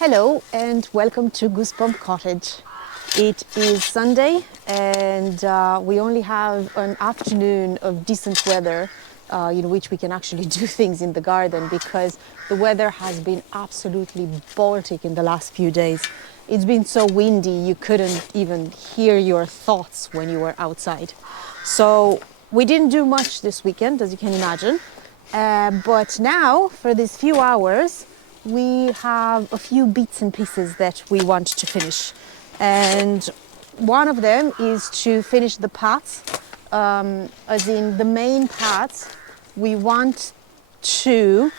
Hello and welcome to Goosebump Cottage. It is Sunday and we only have an afternoon of decent weather in which we can actually do things in the garden because the weather has been absolutely Baltic in the last few days. It's been so windy you couldn't even hear your thoughts when you were outside. So we didn't do much this weekend, as you can imagine. But now, for these few hours, we have a few bits and pieces that we want to finish. And one of them is to finish the paths, as in the main paths. We want to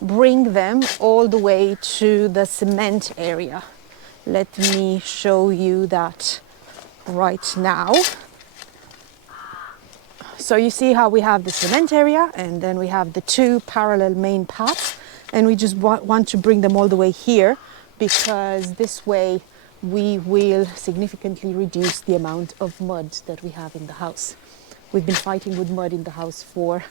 bring them all the way to the cement area. Let me show you that right now. So you see how we have the cement area and then we have the two parallel main paths, and we just want to bring them all the way here because this way we will significantly reduce the amount of mud that we have in the house. We've been fighting with mud in the house for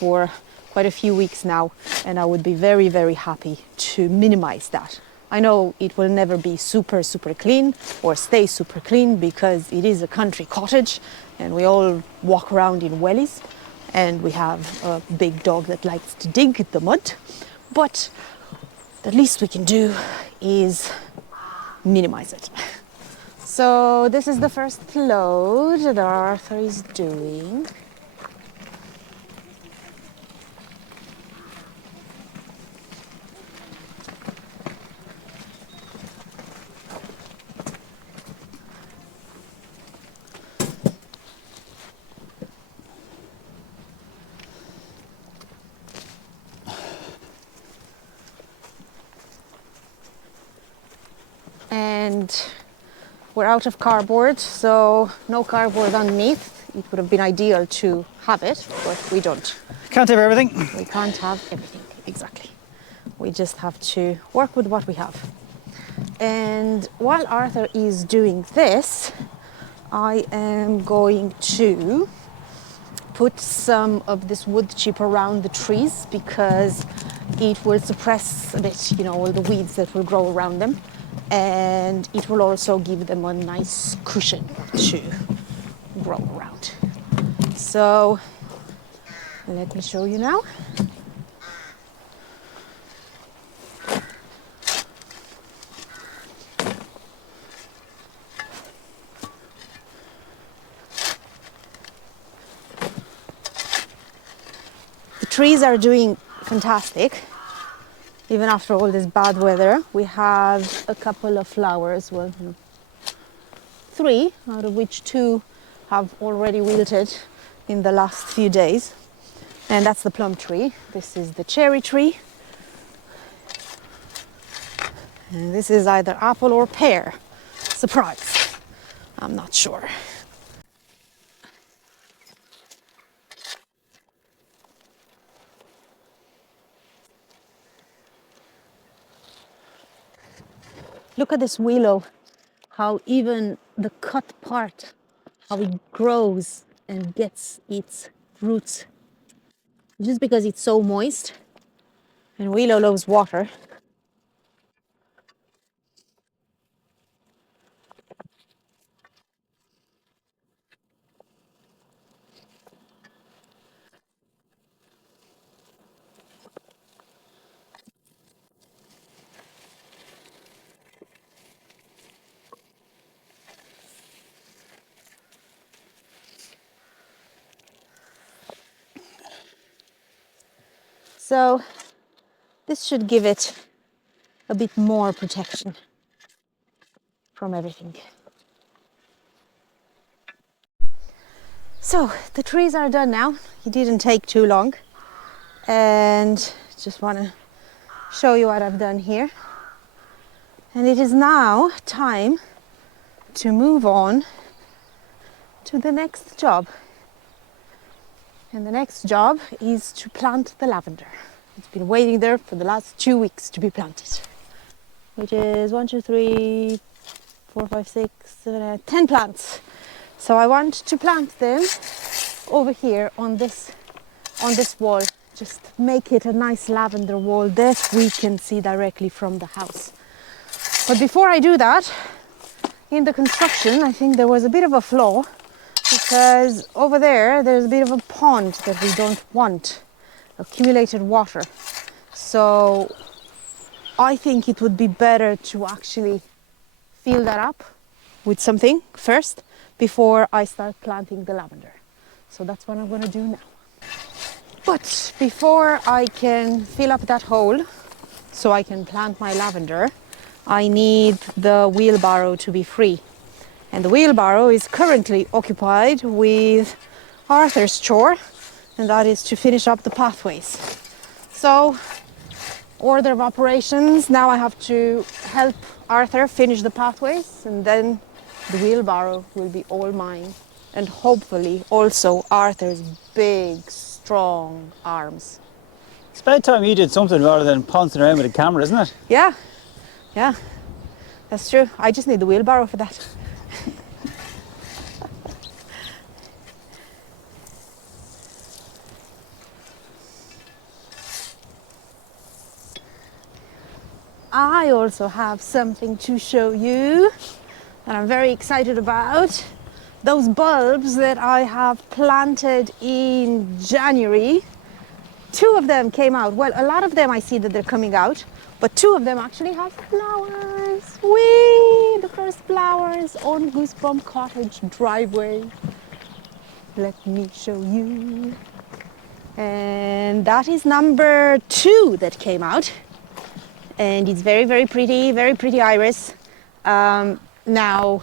quite a few weeks now, and I would be very, very happy to minimize that. I know it will never be super clean or stay super clean because it is a country cottage and we all walk around in wellies and we have a big dog that likes to dig the mud. But the least we can do is minimize it. So this is the first load that Arthur is doing. And we're out of cardboard, so no cardboard underneath. It would have been ideal to have it, but we don't. Can't have everything. We can't have everything, exactly. We just have to work with what we have. And while Arthur is doing this, I am going to put some of this wood chip around the trees because it will suppress a bit, all the weeds that will grow around them. And it will also give them a nice cushion to grow around. So let me show you now. The trees are doing fantastic. Even after all this bad weather, we have a couple of flowers, well, 3, out of which 2 have already wilted in the last few days. And that's the plum tree. This is the cherry tree. And this is either apple or pear. Surprise. I'm not sure. Look at this willow, how even the cut part, how it grows and gets its roots. Just because it's so moist, and willow loves water. So this should give it a bit more protection from everything. So the trees are done now. It didn't take too long. And just want to show you what I've done here. And it is now time to move on to the next job. And the next job is to plant the lavender. It's been waiting there for the last 2 weeks to be planted, which is 1, 2, 3, 4, 5, 6, 7, 8, 10 plants. So I want to plant them over here on this wall. Just make it a nice lavender wall that we can see directly from the house. But before I do that, in the construction, I think there was a bit of a flaw, because over there, there's a bit of a pond that we don't want, accumulated water. So I think it would be better to actually fill that up with something first before I start planting the lavender. So that's what I'm going to do now. But before I can fill up that hole so I can plant my lavender, I need the wheelbarrow to be free. And the wheelbarrow is currently occupied with Arthur's chore, and that is to finish up the pathways. So, order of operations, now I have to help Arthur finish the pathways, and then the wheelbarrow will be all mine. And hopefully also Arthur's big, strong arms. It's about time you did something rather than pouncing around with a camera, isn't it? Yeah, that's true. I just need the wheelbarrow for that. I also have something to show you that I'm very excited about. Those bulbs that I have planted in January, 2 of them came out. Well, a lot of them I see that they're coming out, but 2 of them actually have flowers. Whee! The first flowers on Goosebump Cottage driveway. Let me show you. And that is number 2 that came out. And it's very, very pretty iris. Now,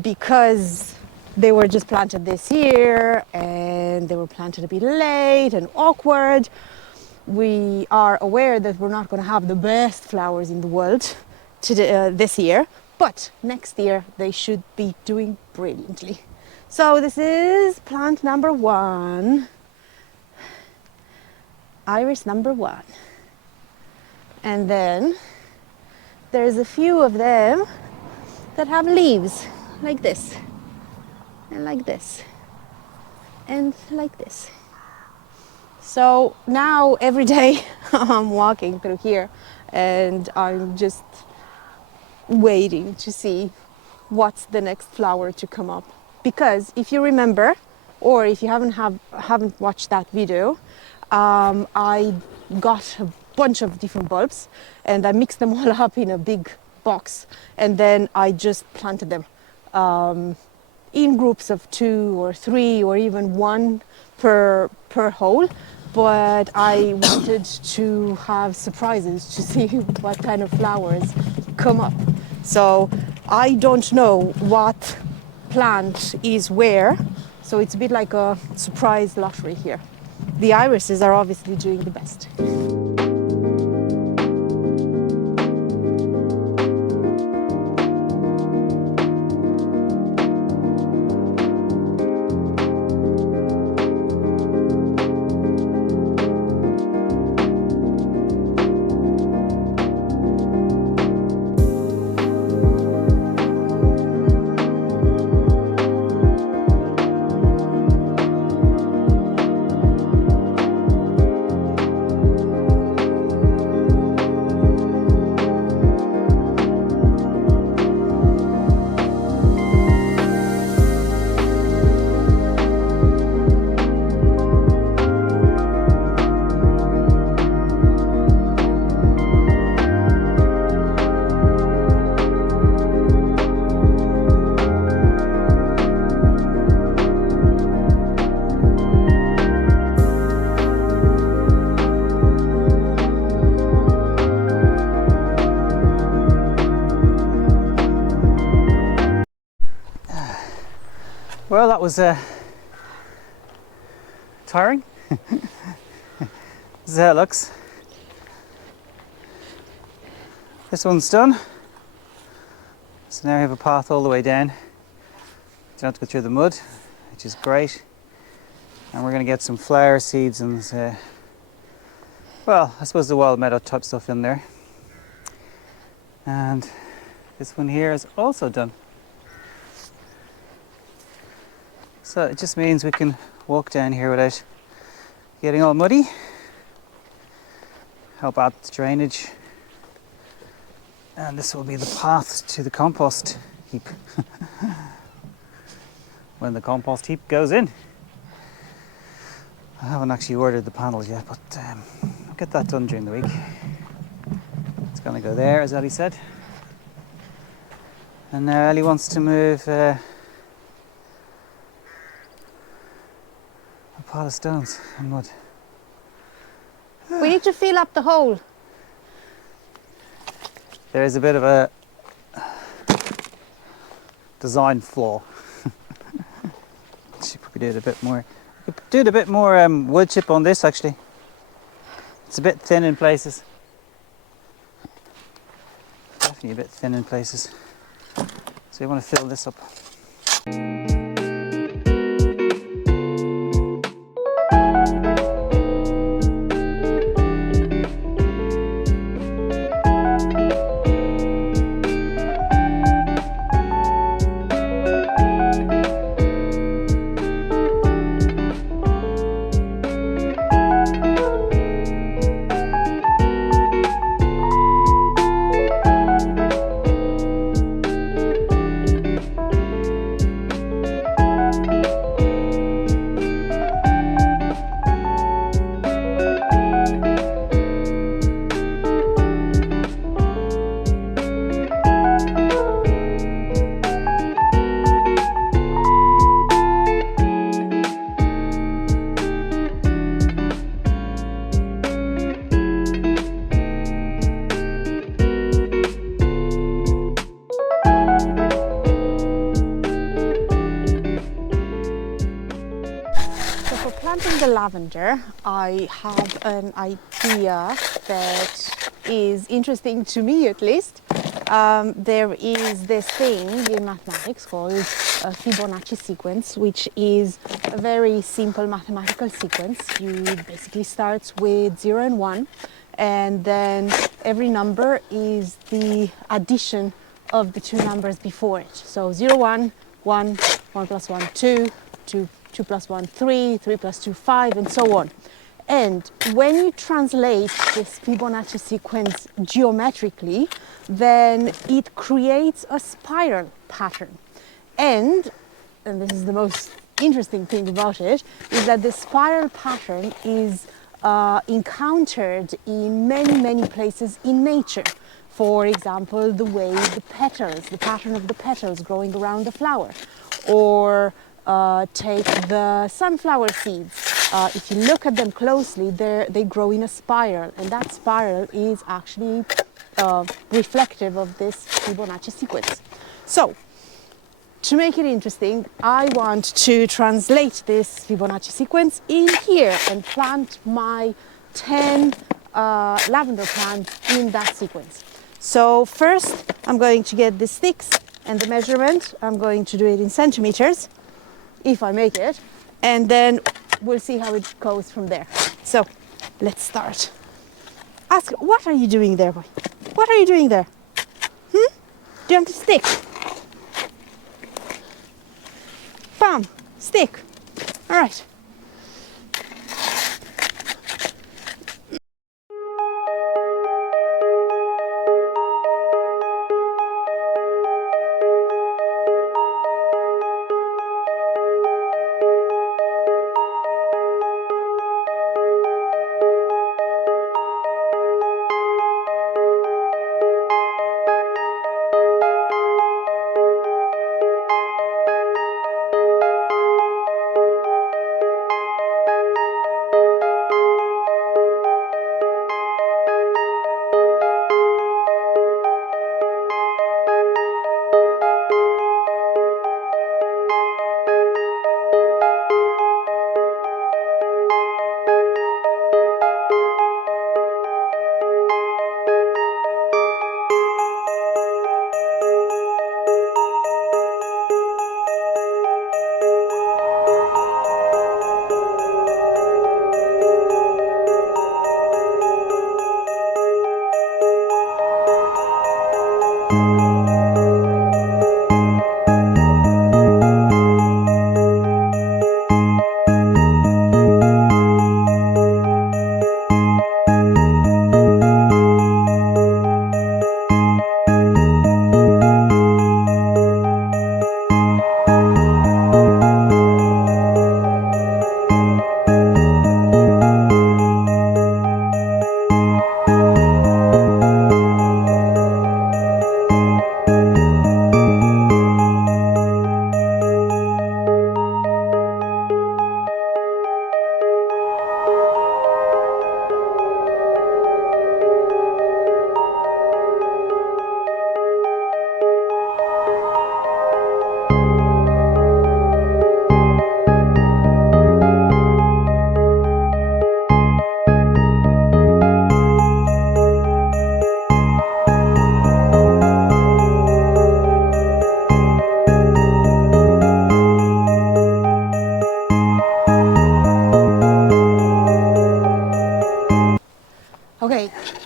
because they were just planted this year and they were planted a bit late and awkward, we are aware that we're not going to have the best flowers in the world this year, but next year they should be doing brilliantly. So this is plant number 1, iris number 1. And then there's a few of them that have leaves like this, and like this, and like this. So now every day I'm walking through here and I'm just waiting to see what's the next flower to come up. Because if you remember, or if you haven't watched that video, I got a bunch of different bulbs and I mixed them all up in a big box, and then I just planted them in groups of 2 or 3 or even 1 per hole. But I wanted to have surprises to see what kind of flowers come up. So I don't know what plant is where, so it's a bit like a surprise lottery here. The irises are obviously doing the best. Well, that was tiring. This is how it looks. This one's done. So now we have a path all the way down. Don't have to go through the mud, which is great. And we're going to get some flower seeds and, well, I suppose the wild meadow type stuff in there. And this one here is also done. So it just means we can walk down here without getting all muddy. Help out the drainage. And this will be the path to the compost heap when the compost heap goes in. I haven't actually ordered the panels yet, but I'll get that done during the week. It's going to go there, as Ellie said. And now Ellie wants to move a pile of stones and mud. We need to fill up the hole. There is a bit of a design flaw. See if we could do it a bit more. We could do it a bit more wood chip on this actually. It's a bit thin in places. Definitely a bit thin in places. So you want to fill this up. Planting the lavender, I have an idea that is interesting to me at least. There is this thing in mathematics called a Fibonacci sequence, which is a very simple mathematical sequence. You basically starts with 0 and 1, and then every number is the addition of the two numbers before it. So 0, 1, 1, 1 plus 1, 2, 2 plus 1, 3, 3 plus 2, 5, and so on. And when you translate this Fibonacci sequence geometrically, then it creates a spiral pattern. And this is the most interesting thing about it, is that the spiral pattern is encountered in many, many places in nature. For example, the way the petals, the pattern of the petals growing around the flower, or take the sunflower seeds. If you look at them closely, they grow in a spiral, and that spiral is actually reflective of this Fibonacci sequence. So, to make it interesting, I want to translate this Fibonacci sequence in here and plant my 10 lavender plants in that sequence. So first, I'm going to get the sticks and the measurement. I'm going to do it in centimeters, if I make it, and then we'll see how it goes from there. So let's start. Ask, what are you doing there, boy? What are you doing there? Do you want a stick? Bam, stick. All right.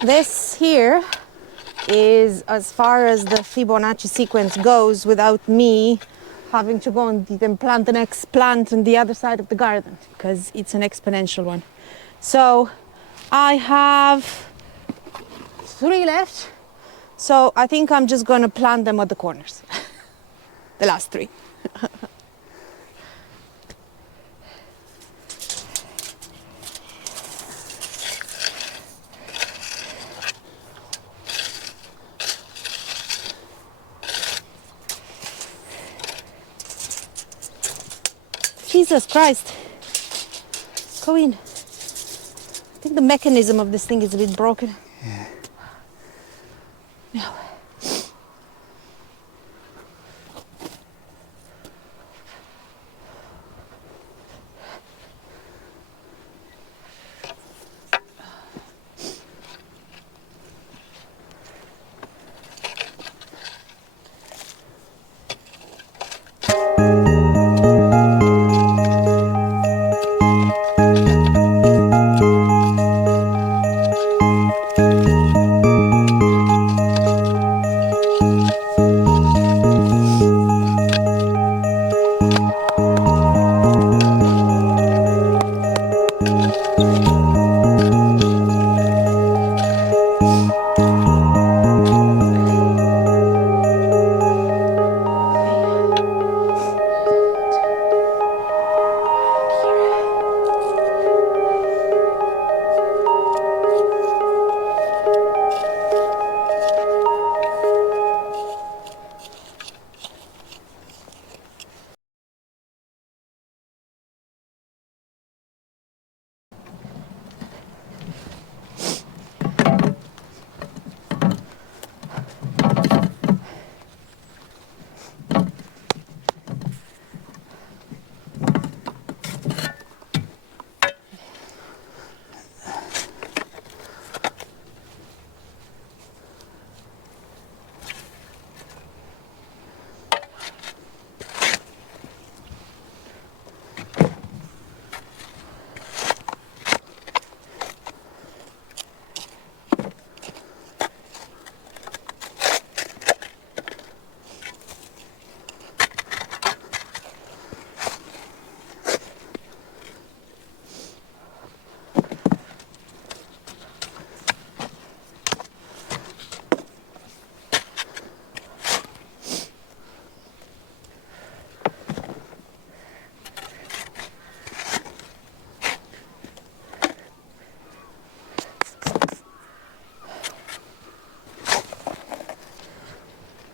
This here is as far as the Fibonacci sequence goes without me having to go and then plant the next plant on the other side of the garden, because it's an exponential one. So I have 3 left, so I think I'm just going to plant them at the corners. The last 3. Jesus Christ. Go in. I think the mechanism of this thing is a bit broken. Yeah. No.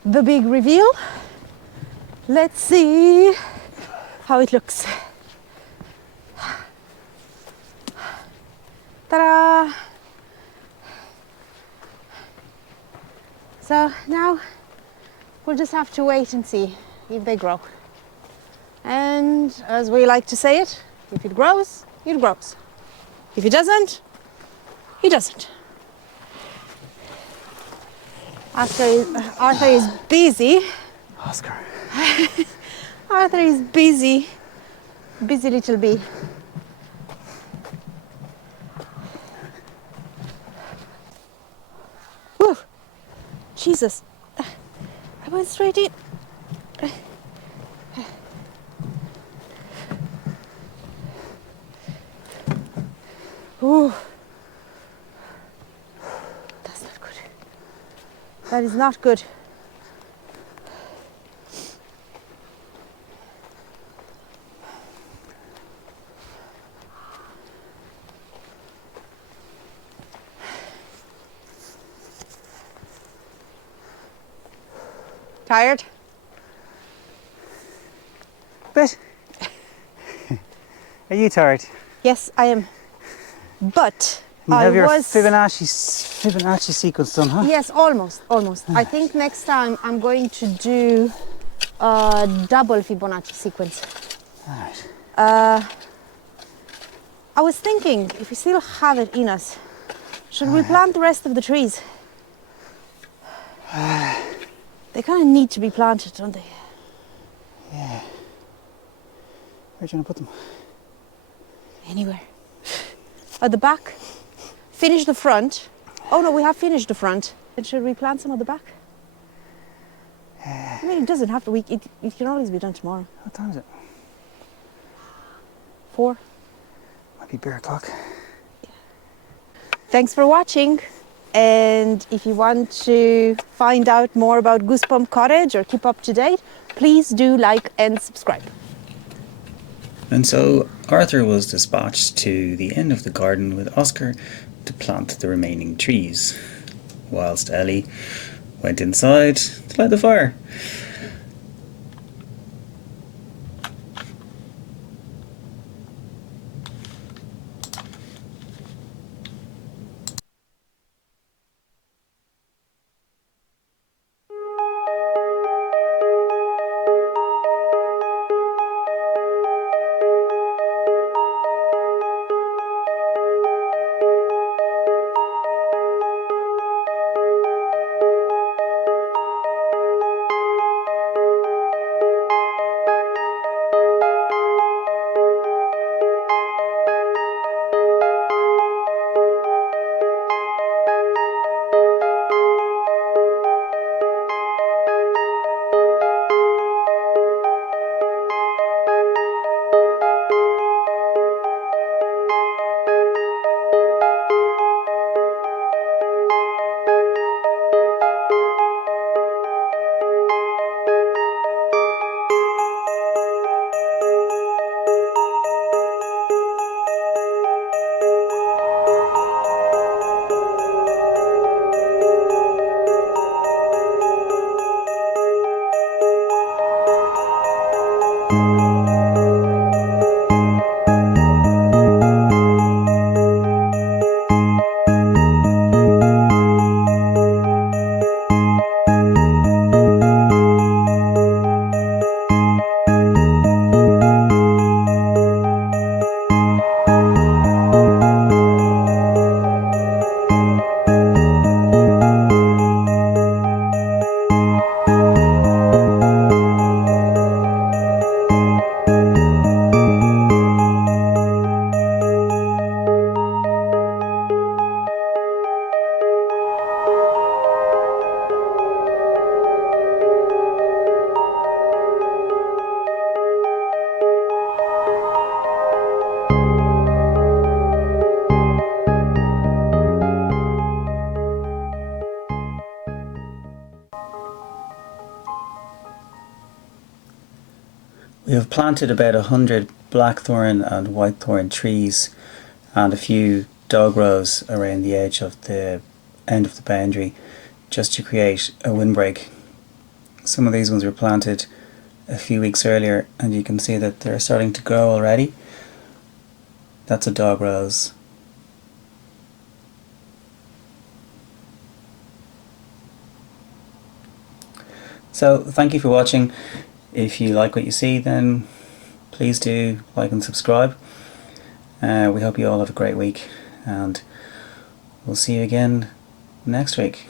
The big reveal. Let's see how it looks. Ta-da! So now we'll just have to wait and see if they grow. And as we like to say it, if it grows, it grows. If it doesn't, it doesn't. Arthur is busy. Oscar. Arthur is busy. Busy little bee. Whew. Jesus. I went straight in. Ooh. That's not good. That is not good. Tired? Bit. Are you tired? Yes, I am. But You I have your was Fibonacci sequence done, huh? Yes, almost. I think next time I'm going to do a double Fibonacci sequence. Alright. I was thinking, if we still have it in us, should we plant the rest of the trees? They kind of need to be planted, don't they? Yeah. Where do you want to put them? Anywhere. At the back, finish the front, Oh no, we have finished the front. And should we plant some at the back? I mean, it doesn't have to. It can always be done tomorrow. What time is it? 4. Might be beer o'clock. Thanks for watching. And if you want to find out more about Goosebump Cottage or keep up to date, please do like and subscribe. And so Arthur was dispatched to the end of the garden with Oscar to plant the remaining trees, whilst Ellie went inside to light the fire. We have planted about 100 blackthorn and whitethorn trees and a few dog rows around the edge of the end of the boundary just to create a windbreak. Some of these ones were planted a few weeks earlier and you can see that they're starting to grow already. That's a dog rose. So thank you for watching. If you like what you see, then please do like and subscribe. We hope you all have a great week and we'll see you again next week.